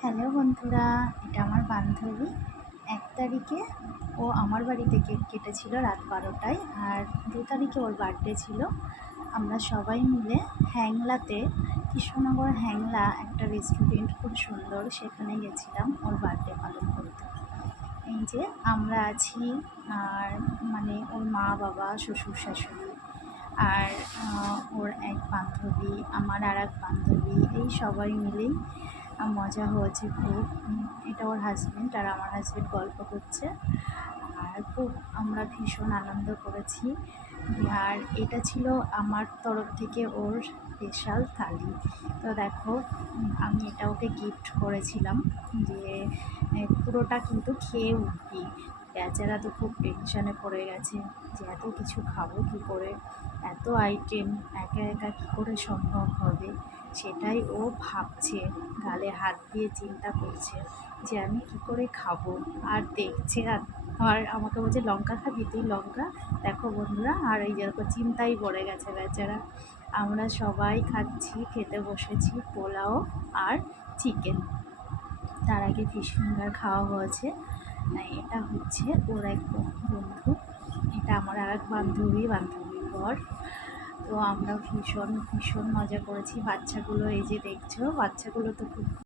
Hello বন্ধুরা, এটা আমার বান্ধবী। ১ তারিখে ও আমার বাড়িতে কেক কেটেছিল রাত ১২টায়, আর ২ তারিখে ওর বার্থডে ছিল। আমরা সবাই মিলে হ্যাংলাতে, কৃষ্ণনগর হ্যাংলা একটা রেস্টুরেন্ট খুব সুন্দর, সেখানে গেছিলাম ওর বার্থডে পালন করতে। এই যে আমরা আছি, আর মানে ওর মা বাবা, শ্বশুর শাশুড়ি, আর ওর এক বান্ধবী, আমার আরেক বান্ধবী, এই সবাই মিলেই মজা হয়েছে খুব। এটা ওর হাসবেন্ড, আর আমার হাসবেন্ড গল্প করছে, আর খুব আমরা ভীষণ আনন্দ করেছি। আর এটা ছিল আমার তরফ থেকে ওর স্পেশাল থালি। তো দেখো, আমি এটা ওকে গিফট করেছিলাম যে পুরোটা কিন্তু খেয়ে উঠবি। বেচারা তো খুব টেনশানে পড়ে গেছে যে এত কিছু খাবো কী করে, এত আইটেম একা একা কী করে সম্ভব হবে, সেটাই ও ভাবছে, গালে হাত দিয়ে চিন্তা করছে যে আমি কী করে খাবো। আর দেখছে, আর আমাকে বলছে লঙ্কা খাবি তুই, লঙ্কা। দেখো বন্ধুরা, আর এই যেরকম চিন্তাই পড়ে গেছে বেচারা। আমরা সবাই খাচ্ছি, খেতে বসেছি পোলাও আর চিকেন। তার আগে ফিশ ফিঙ্গার খাওয়া হয়েছে। এটা হচ্ছে ওর এক বন্ধু, এটা আমার আর এক বান্ধবীর বর। তো আমরা ভীষণ ভীষণ মজা করেছি। বাচ্চাগুলো এই যে দেখছো, বাচ্চাগুলো তো খুব